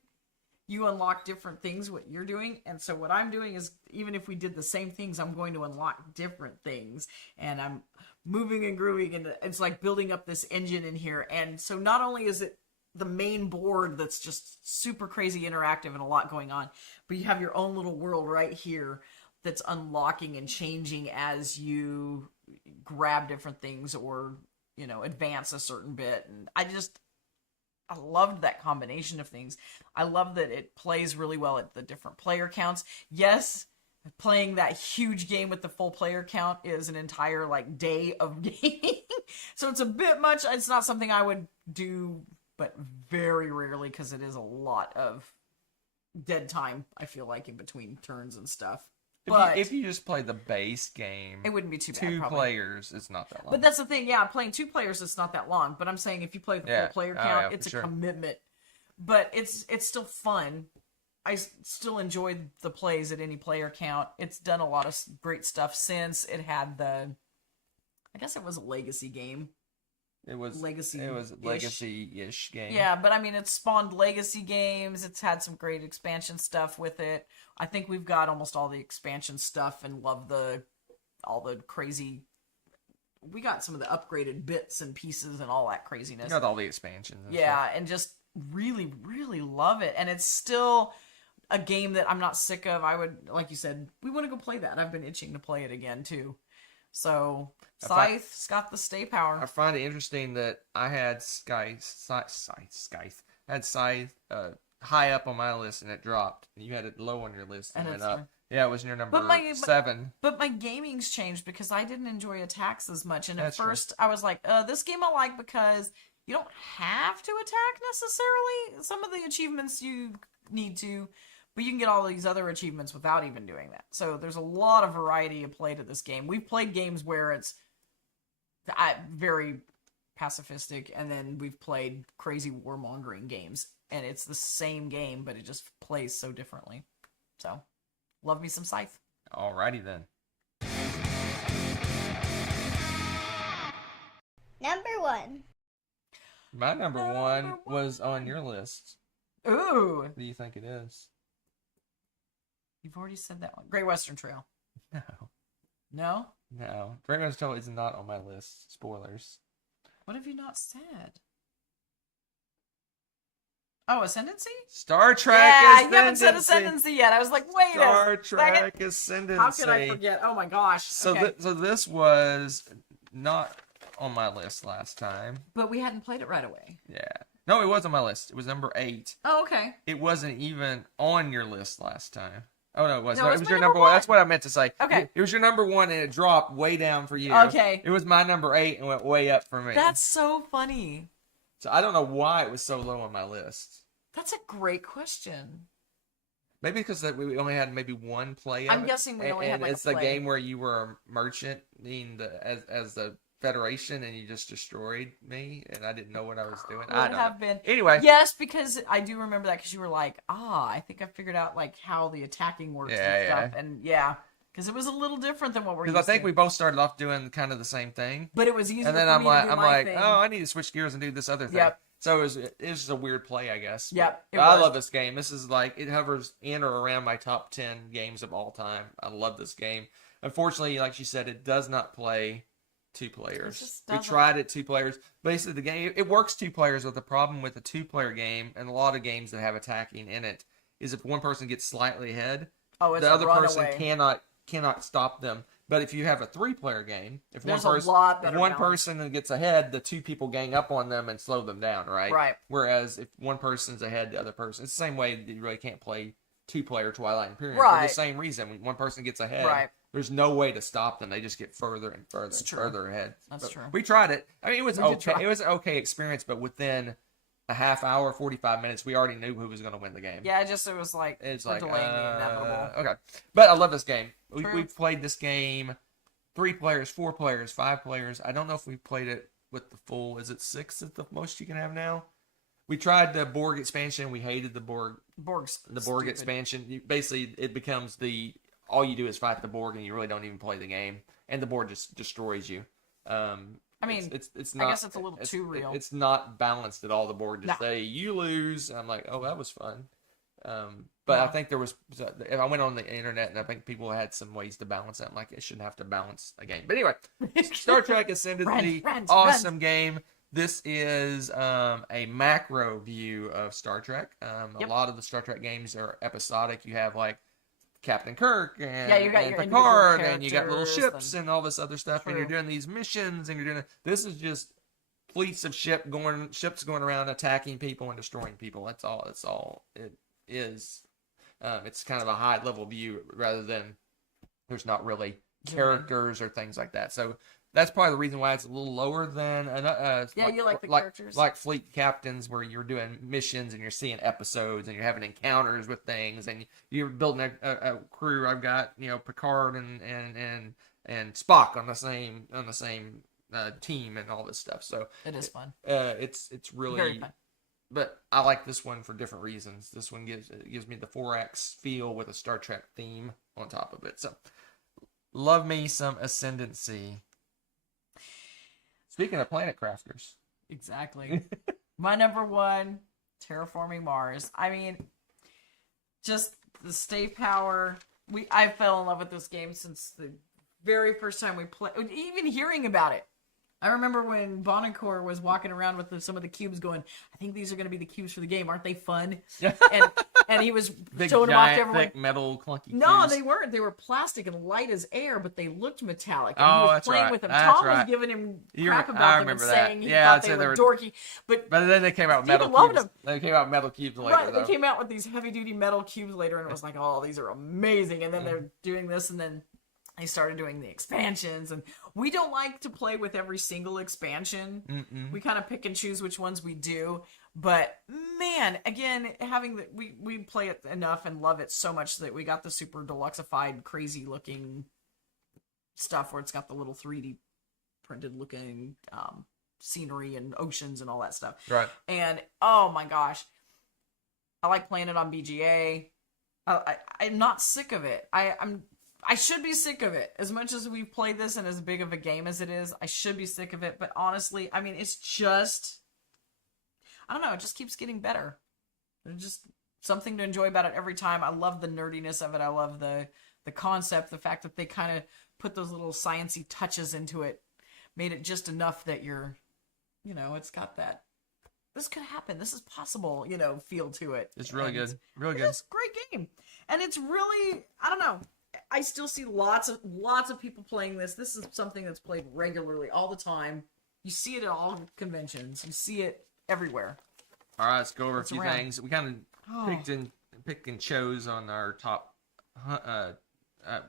You unlock different things, what you're doing. And so what I'm doing is, even if we did the same things, I'm going to unlock different things. And I'm moving and grooving, and it's like building up this engine in here. And so not only is it the main board that's just super crazy interactive and a lot going on, but you have your own little world right here that's unlocking and changing as you grab different things or, advance a certain bit. And I loved that combination of things. I love that it plays really well at the different player counts. Yes, playing that huge game with the full player count is an entire day of gaming. So it's a bit much. It's not something I would do, but very rarely, because it is a lot of dead time, I feel like, in between turns and stuff. But if you just play the base game, it wouldn't be too bad. two probably. players, it's not that long. But that's the thing, yeah, playing 2 players, it's not that long. But I'm saying if you play the full player count, yeah, it's a for sure. commitment. But it's still fun. I still enjoyed the plays at any player count. It's done a lot of great stuff since it had I guess it was a legacy game. It was Legacy-ish. legacy-ish game. Yeah, but I mean, it's spawned legacy games. It's had some great expansion stuff with it. I think we've got almost all the expansion stuff and love all the crazy. We got some of the upgraded bits and pieces and all that craziness. You got all the expansions. And Yeah, stuff. and just really, really love it. And it's still a game that I'm not sick of. I would, like you said, we want to go play that. I've been itching to play it again too. So Scythe's got the stay power. I find it interesting that I had Scythe high up on my list and it dropped. And you had it low on your list and went up. Yeah, it was near number 7. But my gaming's changed because I didn't enjoy attacks as much. And at That's first I was like, this game I like because you don't have to attack necessarily. Some of the achievements you need to, but you can get all these other achievements without even doing that. So there's a lot of variety of play to this game. We've played games where it's very pacifistic, and then we've played crazy warmongering games, and it's the same game, but it just plays so differently. So, love me some Scythe. Alrighty then. Number 1. My number one was on your list. Ooh! What do you think it is? You've already said that one. Great Western Trail. No. No? No. Great Western Trail is not on my list. Spoilers. What have you not said? Oh, Ascendancy? Star Trek Yeah, Ascendancy. you haven't said Ascendancy yet. I was like, wait Star a Trek second. Ascendancy. How could I forget? Oh my gosh. So, Okay. so this was not on my list last time. But we hadn't played it right away. Yeah. No, it was on my list. It was number 8. Oh, okay. It wasn't even on your list last time. Oh, no, it wasn't. No, No, it it was was my your number number 1. one. That's what I meant to say. Okay. It was your number 1, and it dropped way down for you. Okay. It was my number 8 and went way up for me. That's so funny. So I don't know why it was so low on my list. That's a great question. Maybe because that we only had maybe one play of I'm it. guessing we only had, And like, a it's the play. game where you were a merchant as the Federation, and you just destroyed me, and I didn't know what I was doing. I Would don't have know. been. Anyway. Yes, because I do remember that because you were like, I think I figured out like how the attacking works and Yeah, stuff. And yeah, because it was a little different than what we're used Because I think to. we both started off doing kind of the same thing. But it was easier And then for I'm me to do my like, thing. oh, I need to switch gears and do this other thing. Yep. So it was just a weird play, I guess. Yep, it But I was. love this game. This is like, it hovers in or around my top 10 games of all time. I love this game. Unfortunately, like she said, it does not play 2 players. just We doesn't. tried it 2 players. Basically, the game, it works 2 players, but the problem with the 2-player game, and a lot of games that have attacking in it, is if one person gets slightly ahead, Oh, it's the a other person runaway. cannot stop them. But if you have a 3-player game, if There's one a person lot if better one balance. person gets ahead, the 2 people gang up on them and slow them down, right? Right. Whereas if one person's ahead, the other person, it's the same way that you really can't play 2-player Twilight Imperium for Right. the same reason. When one person gets ahead, Right. there's no way to stop them. They just get further and further It's and true. further ahead. That's But true. We tried it. I mean, it was We did okay. try. It was an okay experience, but within a half hour, 45 minutes, we already knew who was going to win the game. Yeah, it was like It's we're like delaying the inevitable. okay, but I love this game. True. We've played this game 3 players, 4 players, 5 players. I don't know if we played it with the full. Is it 6 at the most you can have now? We tried the Borg expansion. We hated the Borg Borg's Borg stupid. expansion. Basically, it becomes all you do is fight the Borg, and you really don't even play the game, and the Borg just destroys you. I mean, it's not. I guess it's a little too real. It's not balanced at all. The Borg just No. say you lose. And I'm like, oh, that was fun. But I No. think there was. If I went on the internet, and I think people had some ways to balance it. I'm like, it shouldn't have to balance a game. But anyway, Star Trek Ascendancy, Run. awesome game. This is a macro view of Star Trek. A Yep. lot of the Star Trek games are episodic. You have like Captain Kirk and, Yeah, you got and your individual Picard, and you got little characters ships and all this other stuff, and you're True. doing these missions, and you're doing. This is just fleets of ships going around attacking people and destroying people. That's all it is. It's kind of a high level view rather than there's not really characters or things like that. So that's probably the reason why it's a little lower than Yeah, you like the characters. like fleet captains, where you're doing missions and you're seeing episodes and you're having encounters with things and you're building a crew. I've got Picard and Spock on the same team and all this stuff. So It is fun. it's really Very fun. But I like this one for different reasons. This one gives me the 4X feel with a Star Trek theme on top of it. So, love me some Ascendancy. Speaking of Planet Crafters. Exactly. My number 1, Terraforming Mars. I mean, just the stay power. I fell in love with this game since the very first time we played. Even hearing about it. I remember when Bonacore was walking around with some of the cubes going, I think these are going to be the cubes for the game. Aren't they fun? and and he was Big showing them off to giant, everyone. thick metal clunky. No, cubes. they weren't. They were plastic and light as air, but they looked metallic. And Oh, he was that's playing right. with them. That's Tom was right. giving him You crap rem- about I them and remember that. saying he Yeah, thought so they they were were- dorky. But then they came out with Steven metal loved cubes. them. They came out with metal cubes later. right, though. they came out with these heavy-duty metal cubes later, and it was like, oh, these are amazing. And then they're doing this, and then they started doing the expansions. And we don't like to play with every single expansion. Mm-mm. We kind of pick and choose which ones we do. But man, again, having we play it enough and love it so much that we got the super deluxeified, crazy looking stuff where it's got the little 3D printed looking scenery and oceans and all that stuff. Right. And oh my gosh, I like playing it on BGA. I'm not sick of it. I should be sick of it. As much as we've played this and as big of a game as it is, I should be sick of it. But honestly, I mean, it's just, I don't know, it just keeps getting better. There's just something to enjoy about it every time. I love the nerdiness of it. I love the concept, the fact that they kind of put those little sciencey touches into it, made it just enough that you're, you know, it's got that, this could happen, this is possible, you know, feel to it. It's really And good. Really good. It's a great game. And it's really, I don't know, I still see lots of people playing this. This is something that's played regularly all the time. You see it at all conventions. You see it everywhere. All right, let's go over a It's few around. things. We kind of picked and chose on our top,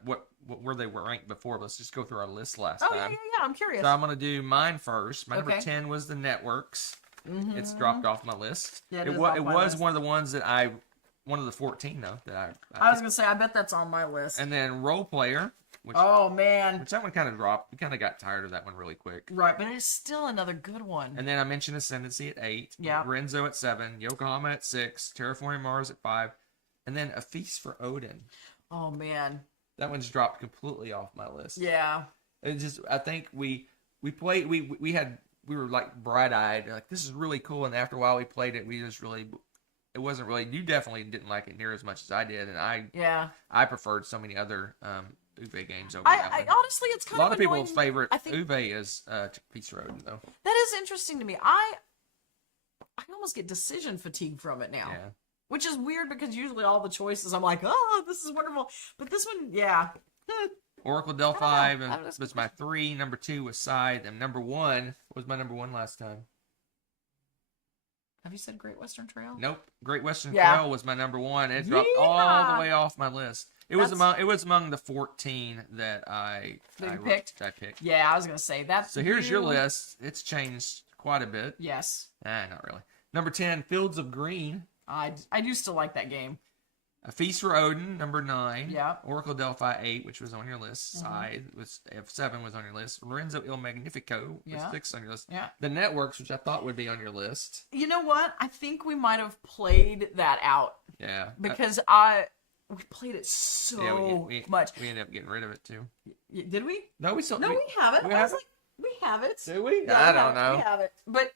where they were ranked before. But let's just go through our list last Oh, yeah, time. yeah, yeah. I'm curious. So I'm gonna do mine first. My number Okay. 10 was the networks. Mhm. It's dropped off my list. Yeah, it it is was off my one list. of the ones that one of the 14 though that I was going to say, I bet that's on my list. and then role player, which Oh, man. that one kind of dropped. We kind of got tired of that one really quick. Right, but it's still another good one. And then I mentioned Ascendancy at 8, Yeah. Renzo at 7, Yokohama at 6, Terraforming Mars at 5, and then A Feast for Odin. Oh, man. That one's dropped completely off my list. Yeah. It just, I think we played, we were like bright eyed, like this is really cool. And after a while we played it, we just really, it wasn't really, you definitely didn't like it near as much as I did. And Yeah. I preferred so many other Uwe games over I that one. honestly, it's A kind lot of of people's annoying. favorite I think Uwe is Feast for Odin though. that is interesting to me. I almost get decision fatigue from it now. Yeah. Which is weird because usually all the choices I'm like, oh, this is wonderful. But this one, yeah. Oracle Delphi know. I don't know. was my 3. Number 2 was Scythe, and number 1 was my number 1 last time. Have you said Great Western Trail? Nope, Great Western Yeah. Trail was my number 1. It dropped all Yeah. the way off my list. It was among the 14 that I picked? I picked. Yeah, I was gonna say that. So here's your list. It's changed quite a bit. Yes, Not really. Number 10, Fields of Green. I do still like that game. A Feast for Odin, number 9. Yeah. Oracle Delphi 8, which was on your list. Scythe was F7 was on your list. Lorenzo Il Magnifico was Yeah. 6 on your list. Yeah. The Networks, which I thought would be on your list. You know what? I think we might have played that out Yeah. because we played it so much. We ended up getting rid of it too. Did we? No, we still. No, we have it. we I have was like, we have it. Do we? Yeah, I we don't have it. We know. have it, but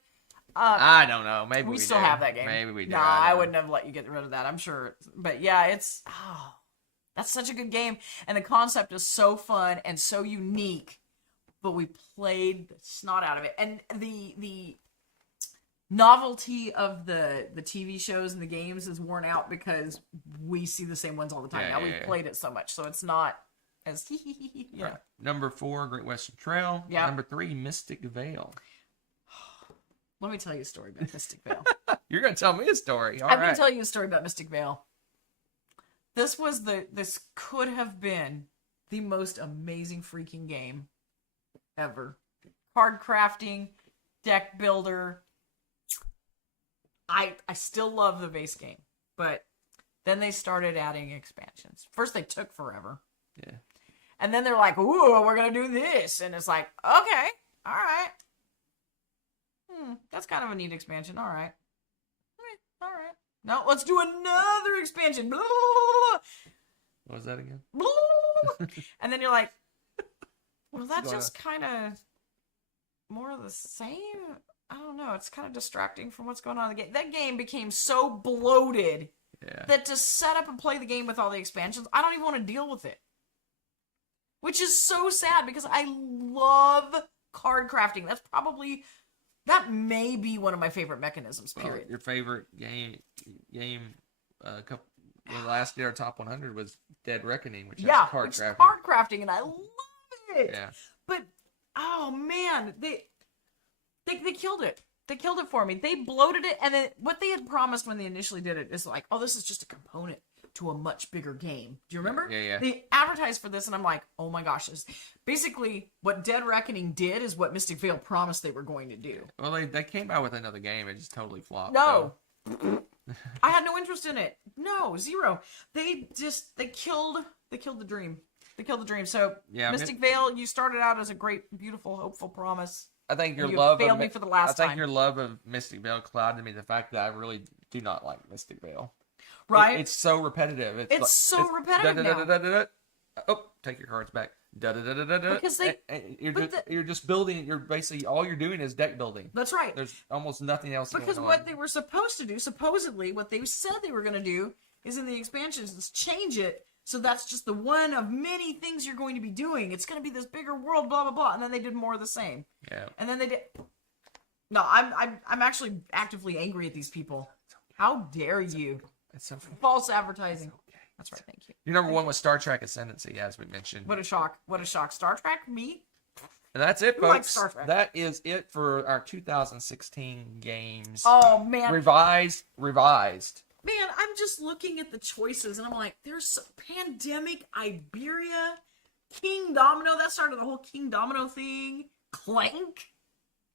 I don't know. Maybe we we still do. have that game. Maybe we do. Nah, I I don't wouldn't have let you get rid of that. I'm sure. But yeah, that's such a good game, and the concept is so fun and so unique. But we played the snot out of it, and the novelty of the TV shows and the games is worn out because we see the same ones all the time. Yeah, now yeah, we've yeah. played it so much, so it's not as know. Right. Number 4, Great Western Trail. Yeah. Number 3, Mystic Veil. Let me tell you a story about Mystic Veil. You're gonna tell me a story. All I'm right. gonna tell you a story about Mystic Veil. This could have been the most amazing freaking game ever. Card crafting, deck builder. I still love the base game, but then they started adding expansions. First they took forever. Yeah. And then they're like, ooh, we're gonna do this. And it's like, okay, all right. That's kind of a neat expansion. All right. All right. No, let's do another expansion. Blah, blah, blah, What was that again? blah, blah, blah. And then you're like, well, that's going just kind of more of the same. I don't know. It's kind of distracting from what's going on in the game. That game became so bloated Yeah. that to set up and play the game with all the expansions, I don't even want to deal with it. Which is so sad because I love card crafting. That may be one of my favorite mechanisms, period. Your favorite game the last year top 100 was Dead Reckoning, which has Yeah, card it's crafting. card crafting, and I love it. Yeah. But oh man, they killed it. They killed it for me. They bloated it, and then what they had promised when they initially did it is like, oh, this is just a component to a much bigger game. Do you remember? Yeah. They advertised for this, and I'm like, oh my gosh. Basically, what Dead Reckoning did is what Mystic Vale promised they were going to do. Well, they came out with another game and just totally flopped. No. I had no interest in it. No, zero. They killed the dream. They killed the dream. So, Yeah, Mystic Vale, you started out as a great, beautiful, hopeful promise. I think your You love failed of me for the last I think time. your love of Mystic Vale clouded me the fact that I really do not like Mystic Vale. Right? It's so repetitive. It's so repetitive now. Oh, take your cards back. Because You're just building. You're basically all you're doing is deck building. That's right. There's almost nothing else. Because going what on. they were supposed to do, supposedly, what they said they were going to do is in the expansions is change it. So that's just the one of many things you're going to be doing. It's going to be this bigger world, blah, blah, blah. And then they did more of the same. Yeah. And then they did... No, I'm actually actively angry at these people. How dare you? It's so False advertising. That's right, thank you. Your number one was Star Trek Ascendancy, as we mentioned. What a shock. What a shock. Star Trek? Me? And that's it, Who likes folks. Star Trek? That is it for our 2016 games. Oh, man. Revised. Man, I'm just looking at the choices, and I'm like, there's Pandemic, Iberia, King Domino. That started the whole King Domino thing. Clank.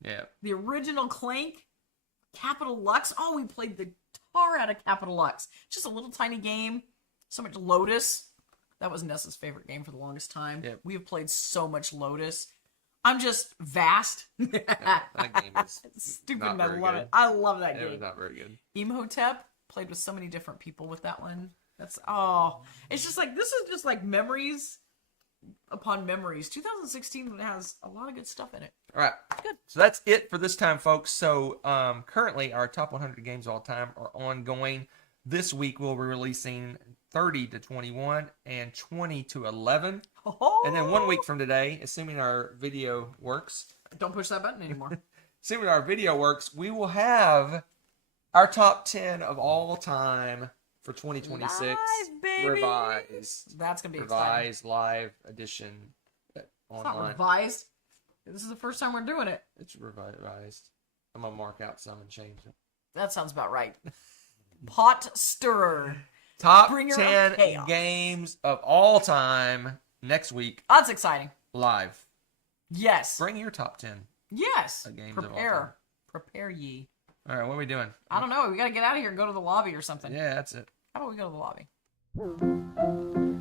Yeah. The original Clank. Capital Lux. Oh, we played the tar out of Capital Lux. Just a little tiny game. So much Lotus. That was Nessa's favorite game for the longest time. Yep. We have played so much Lotus. I'm just vast. That game is Stupid, not and I very love good. it. I love that It game. was not very good. Imhotep. Played with so many different people with that one. It's just like, this is just like memories upon memories. 2016 has a lot of good stuff in it. All right. Good. So that's it for this time, folks. So currently our top 100 games of all time are ongoing. This week we'll be releasing 30 to 21 and 20 to 11. Oh, And then 1 week from today, assuming our video works, don't push that button anymore. we will have our top 10 of all time for 2026 Live, baby. revised. That's gonna be exciting. Revised live edition It's not online. revised. This is the first time we're doing it. It's revised. I'm gonna mark out some and change it. That sounds about right. Pot stirrer. Top Bringer of 10 chaos. games of all time next week That's exciting. live. Yes. Bring your top 10. Yes. Games of all time. Prepare ye. All right, what are we doing? I don't know. We gotta get out of here and go to the lobby or something. Yeah, that's it. How about we go to the lobby?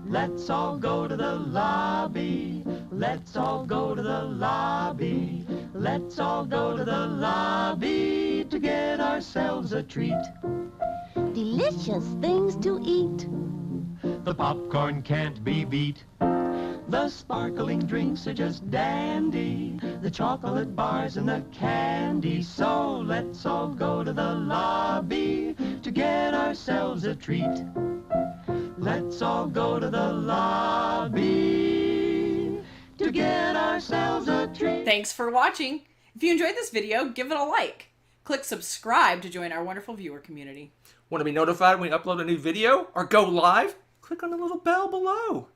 Let's all go to the lobby. Let's all go to the lobby. Let's all go to the lobby to get ourselves a treat. Delicious things to eat. The popcorn can't be beat. The sparkling drinks are just dandy. The chocolate bars and the candy. So let's all go to the lobby to get ourselves a treat. Let's all go to the lobby to get ourselves a treat. Thanks for watching. If you enjoyed this video, give it a like. Click subscribe to join our wonderful viewer community. Want to be notified when we upload a new video or go live? Click on the little bell below.